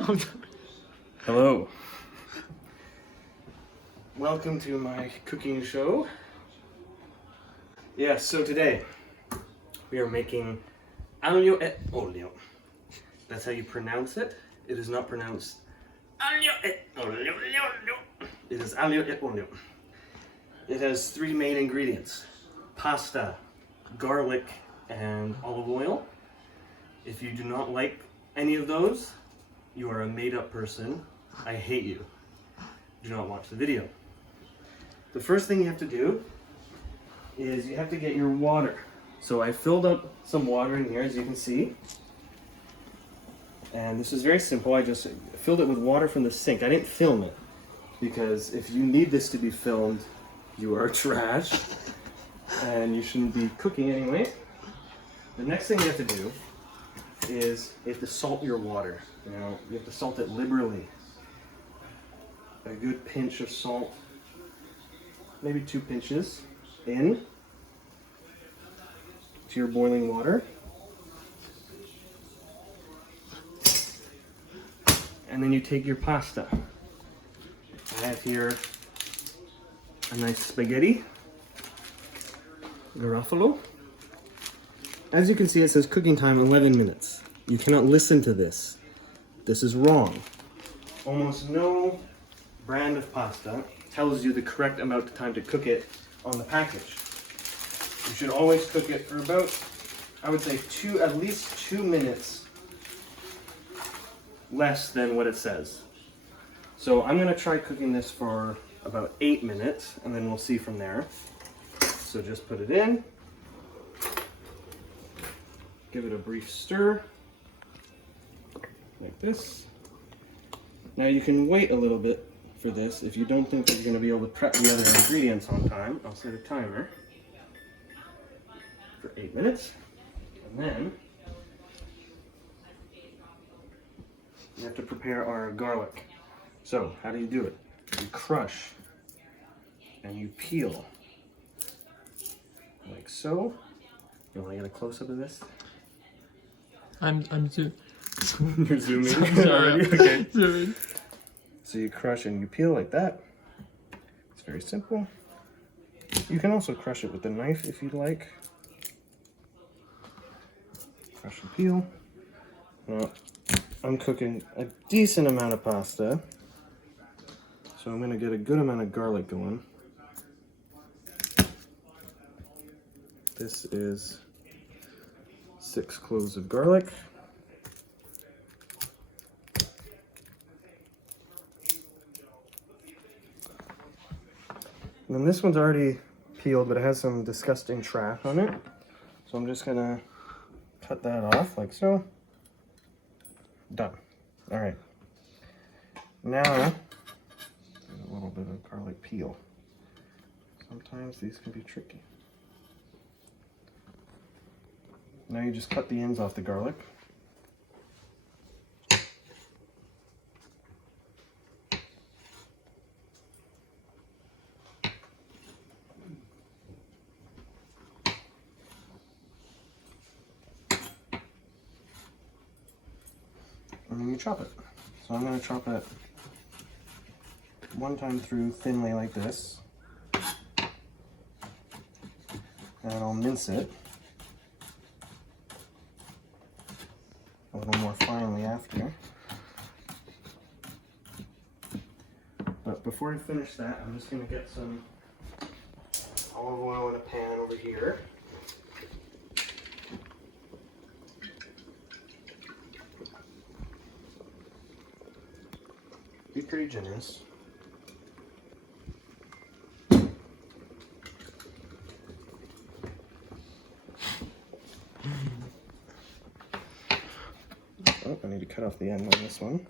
No. Hello. Welcome to my cooking show. Yes, so today we are making aglio e olio. That's how you pronounce it. It is not pronounced aglio e olio. It is aglio e olio. It has three main ingredients: pasta, garlic, and olive oil. If you do not like any of those, you are a made-up person. I hate you. Do not watch the video. The first thing you have to do is you have to get your water. So I filled up some water in here, as you can see. And this is very simple. I just filled it with water from the sink. I didn't film it because if you need this to be filmed, you are trash and you shouldn't be cooking anyway. The next thing you have to do is you have to salt your water. You have to salt it liberally. A good pinch of salt, maybe 2 pinches, in to your boiling water. And then you take your pasta. I have here a nice spaghetti, Garofalo. As you can see, it says cooking time 11 minutes. You cannot listen to this. This is wrong. Almost no brand of pasta tells you the correct amount of time to cook it on the package. You should always cook it for about, I would say, at least 2 minutes less than what it says. So I'm gonna try cooking this for about 8 minutes and then we'll see from there. So just put it in, give it a brief stir, like this. Now you can wait a little bit for this if you don't think that you're gonna be able to prep the other ingredients on time. I'll set a timer for 8 minutes, and then we have to prepare our garlic. So, how do you do it? You crush and you peel, like so. You want to get a close-up of this? I'm too. You're zooming already? Okay. Zooming. So you crush and you peel like that. It's very simple. You can also crush it with a knife if you'd like. Crush and peel. Now, I'm cooking a decent amount of pasta, so I'm going to get a good amount of garlic going. This is 6 cloves of garlic. And then this one's already peeled, but it has some disgusting trash on it. So I'm just going to cut that off like so. Done. All right. Now, a little bit of garlic peel. Sometimes these can be tricky. Now you just cut the ends off the garlic. And then you chop it. So I'm going to chop it one time through thinly like this, and I'll mince it a little more finely after. But before I finish that, I'm just going to get some olive oil in a pan over here. Be pretty generous. Oh, I need to cut off the end on this one.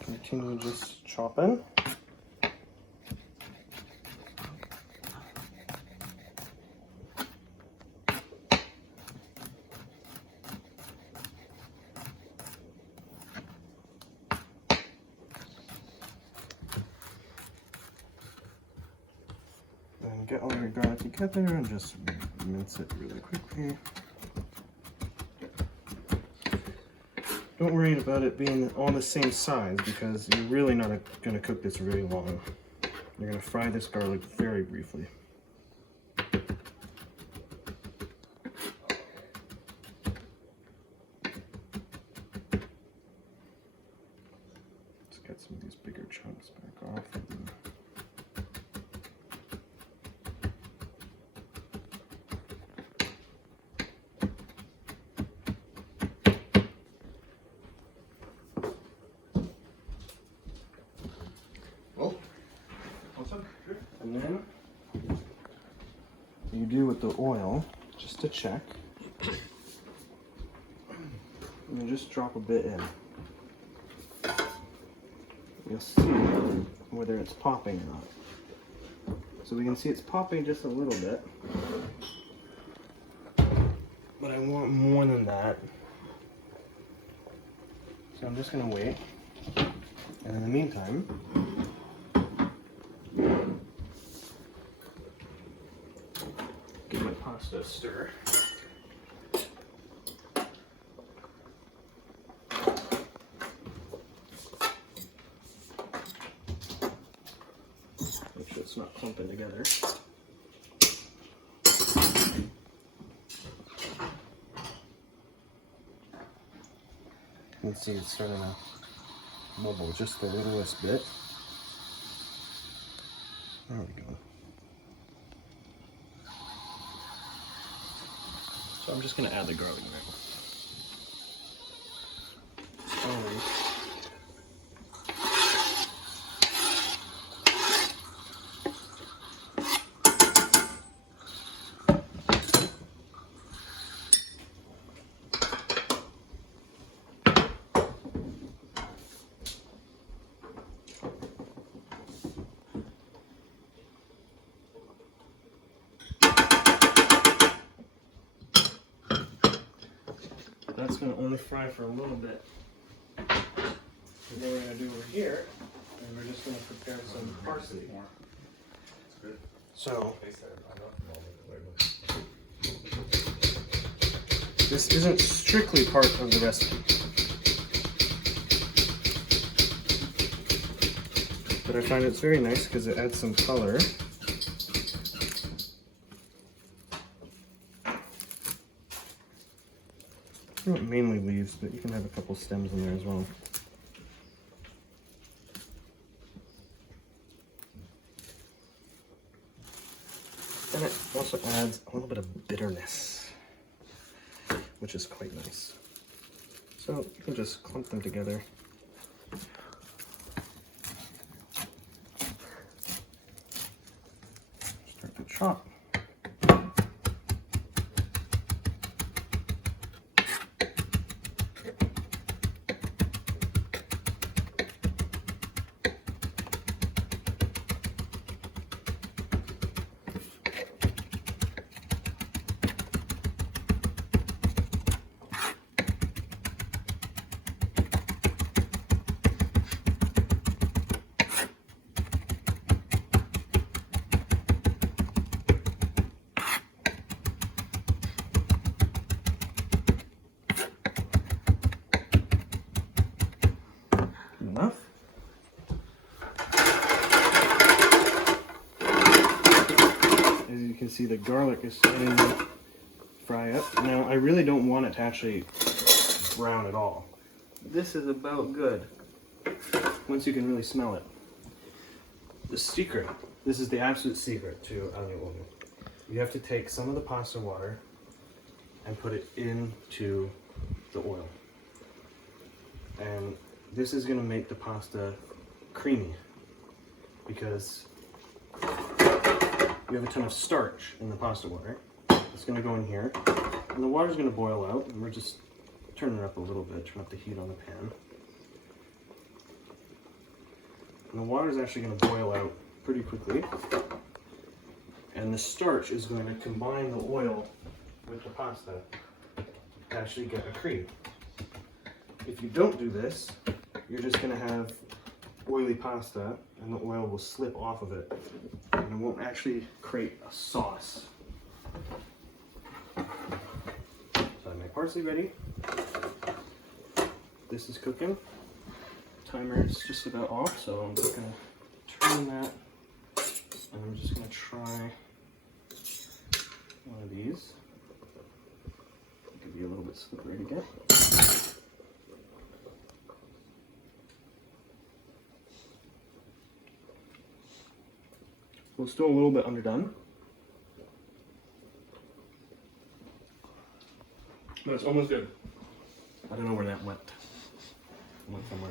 Continue just chopping. Get all your garlic together and just mince it really quickly. don't worry about it being all the same size because you're really not going to cook this very long. You're going to fry this garlic very briefly. Let's get some of these bigger chunks back off. And then you do with the oil, just to check, and you just drop a bit in. You'll see whether it's popping or not. So we can see it's popping just a little bit, but I want more than that. So I'm just going to wait, and in the meantime, give my pasta a stir. Make sure it's not clumping together. You can see it's starting to bubble just the littlest bit. There we go. So I'm just going to add the garlic now. That's going to only fry for a little bit. And then we're going to do over here, and we're just going to prepare some parsley. So, this isn't strictly part of the recipe, but I find it's very nice because it adds some color. Mainly leaves, but you can have a couple stems in there as well. And it also adds a little bit of bitterness, which is quite nice. So you can just clump them together. Start to chop. Enough. As you can see, the garlic is starting to fry up. Now, I really don't want it to actually brown at all. This is about good once you can really smell it. The secret, this is the absolute secret to aglio olio. You have to take some of the pasta water and put it into the oil. And this is going to make the pasta creamy because we have a ton of starch in the pasta water. It's going to go in here, and the water's going to boil out, and we're just turning it up a little bit, turn up the heat on the pan. And the water is actually going to boil out pretty quickly, and the starch is going to combine the oil with the pasta to actually get a cream. If you don't do this, you're just going to have oily pasta and the oil will slip off of it and it won't actually create a sauce. So I have my parsley ready. this is cooking. Timer is just about off, so I'm just gonna turn that, and I'm just gonna try one of these. It could be a little bit slippery to get. Well, it's still a little bit underdone, but it's almost good. I don't know where that went. It went somewhere.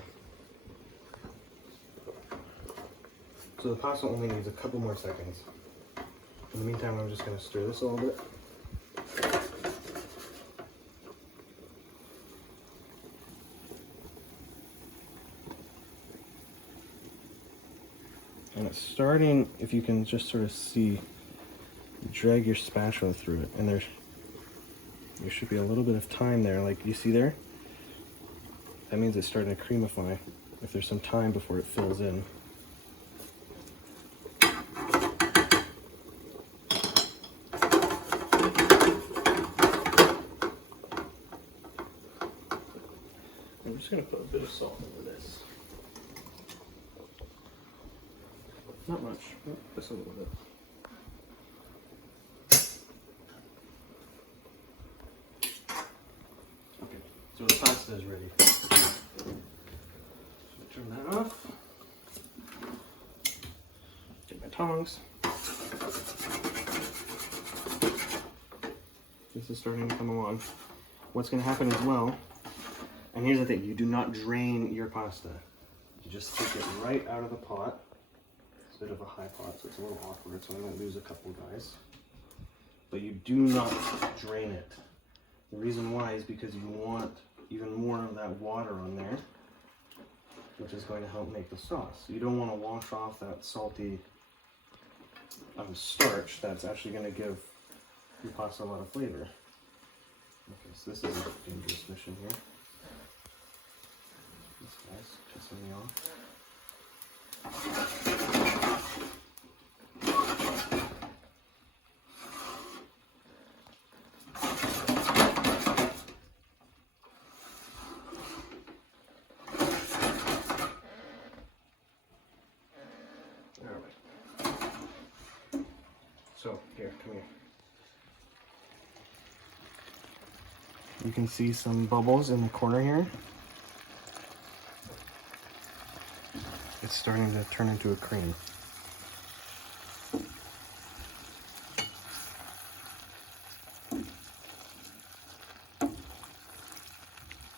So the pasta only needs a couple more seconds. In the meantime, I'm just going to stir this a little bit. And it's starting, if you can just sort of see, drag your spatula through it, and there should be a little bit of time there, like you see there? That means it's starting to creamify, if there's some time before it fills in. I'm just going to put a bit of salt over this. Not much, just a little bit. Okay, so the pasta is ready. So turn that off. Get my tongs. This is starting to come along. What's going to happen as well, and here's the thing, you do not drain your pasta. You just take it right out of the pot. It's a bit of a high pot, so it's a little awkward, so I might lose a couple guys. But you do not drain it. The reason why is because you want even more of that water on there, which is going to help make the sauce. You don't want to wash off that salty starch that's actually going to give your pasta a lot of flavor. Okay, so this is a dangerous mission here. This guy's pissing me off. So, here, come here. You can see some bubbles in the corner here. It's starting to turn into a cream.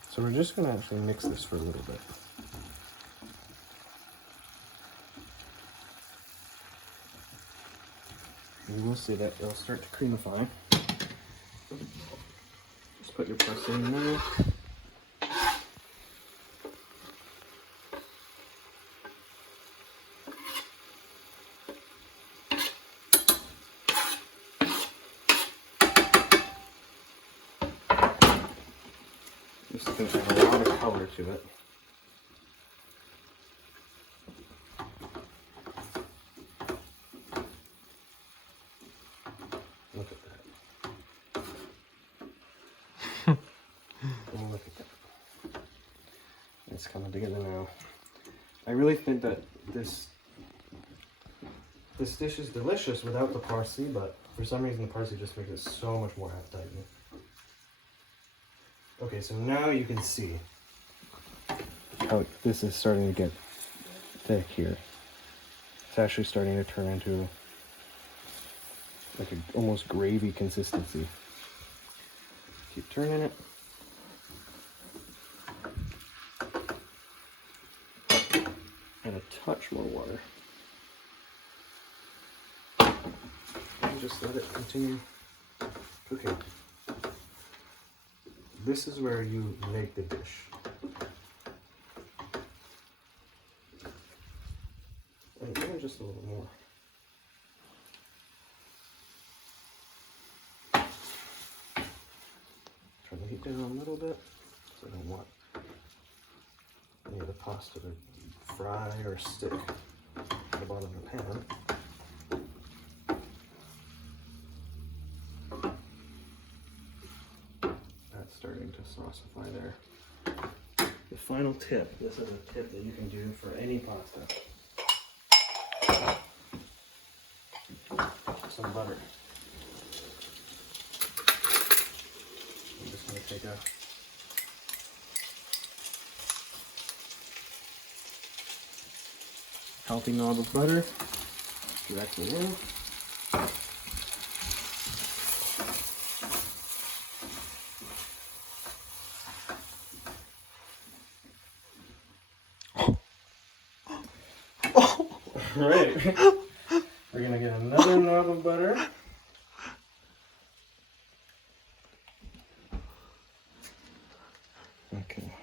So we're just going to actually mix this for a little bit. You will see that it'll start to creamify. Just put your parsley in there. Just going to add a lot of color to it. Look at that. Oh, look at that. It's coming together now. I really think that this dish is delicious without the parsley, but for some reason the parsley just makes it so much more appetizing. Okay, so now you can see how this is starting to get thick here. It's actually starting to turn into like an almost gravy consistency. Keep turning it. And a touch more water. And just let it continue cooking. This is where you make the dish. And even just a little more. Turn the heat down a little bit, because I don't want any of the pasta to fry or stick to the bottom of the pan. Starting to saucify there. The final tip. This is a tip that you can do for any pasta. Some butter. I'm just going to take a healthy knob of butter directly in. Right. We're gonna get another knob of butter. Okay.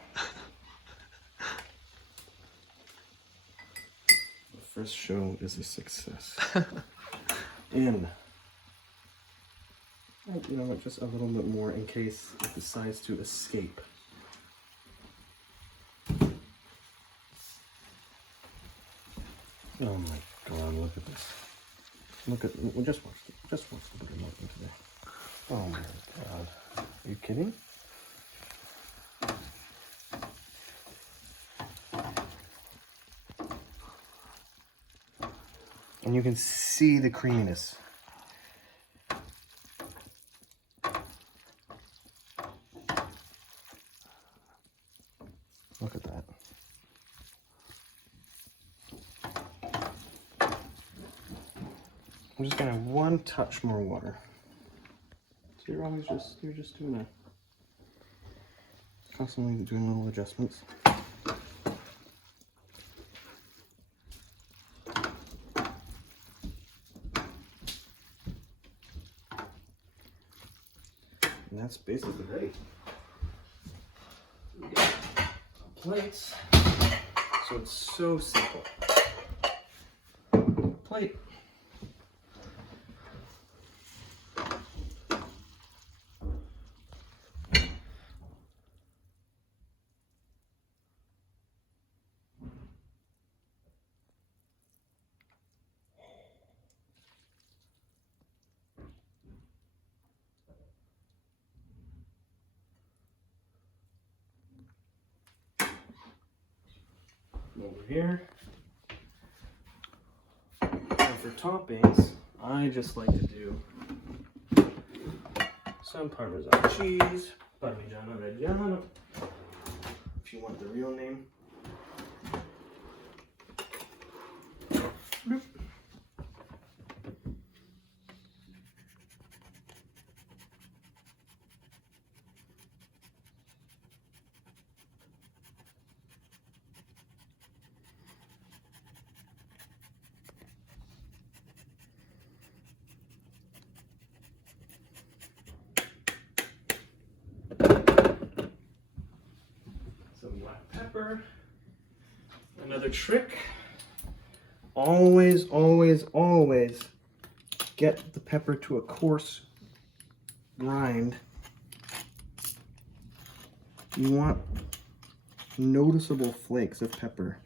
The first show is a success. And you know what, just a little bit more in case it decides to escape. Oh my God, look at this. Look at, well, just watch the butter melting today. Oh my God. Are you kidding? And you can see the creaminess. Look at that. I'm just gonna have one touch more water. So you're just doing a constantly doing little adjustments. And that's basically ready. We get plates. So it's so simple. Plate. Over here. And for toppings, I just like to do some Parmesan cheese, Parmigiano Reggiano, if you want the real name. Bloop. Some black pepper. Another trick, always get the pepper to a coarse grind. You want noticeable flakes of pepper,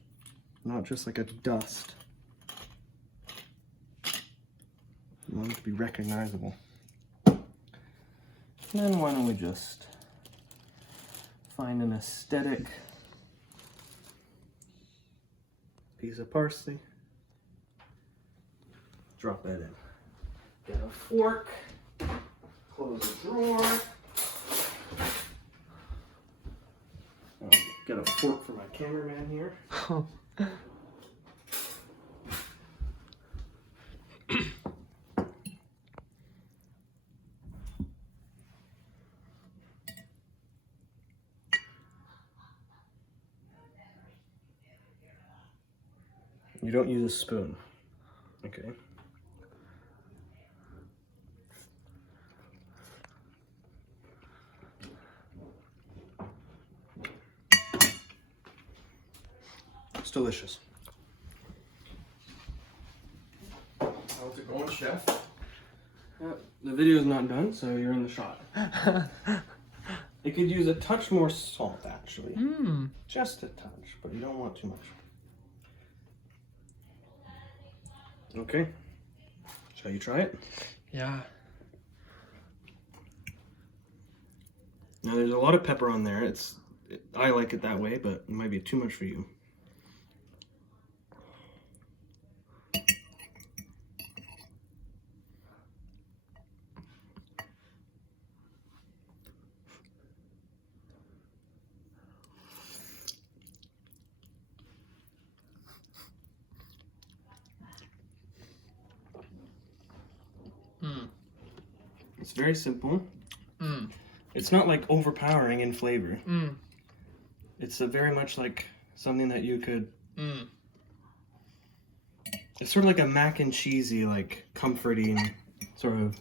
not just like a dust. You want it to be recognizable. And then why don't we just find an aesthetic piece of parsley, drop that in. Get a fork, close the drawer. I'll get a fork for my cameraman here. You don't use a spoon, okay? It's delicious. How's it going, chef? The video is not done, so you're in the shot. It could use a touch more salt, actually. Just a touch, but you don't want too much. Okay. Shall you try it? Yeah. Now there's a lot of pepper on there. I like it that way, but it might be too much for you. It's very simple. It's not like overpowering in flavor. It's very much like something that you could. It's sort of like a mac and cheesy, like comforting sort of.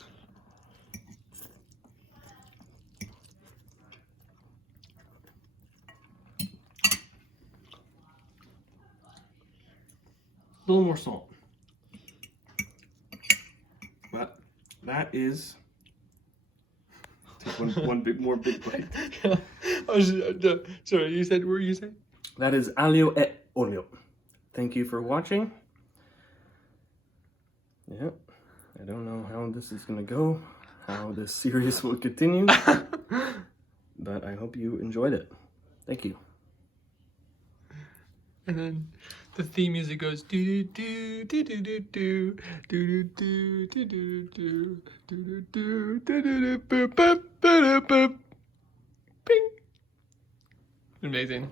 A little more salt. But that is. Take one more big bite. Sorry, you said, what were you saying? That is aglio e olio. Thank you for watching. Yep. I don't know how this is gonna go, how this series will continue, but I hope you enjoyed it. Thank you. And then the theme music goes do do do do do do do do do do do do do do do do. Ping. Amazing.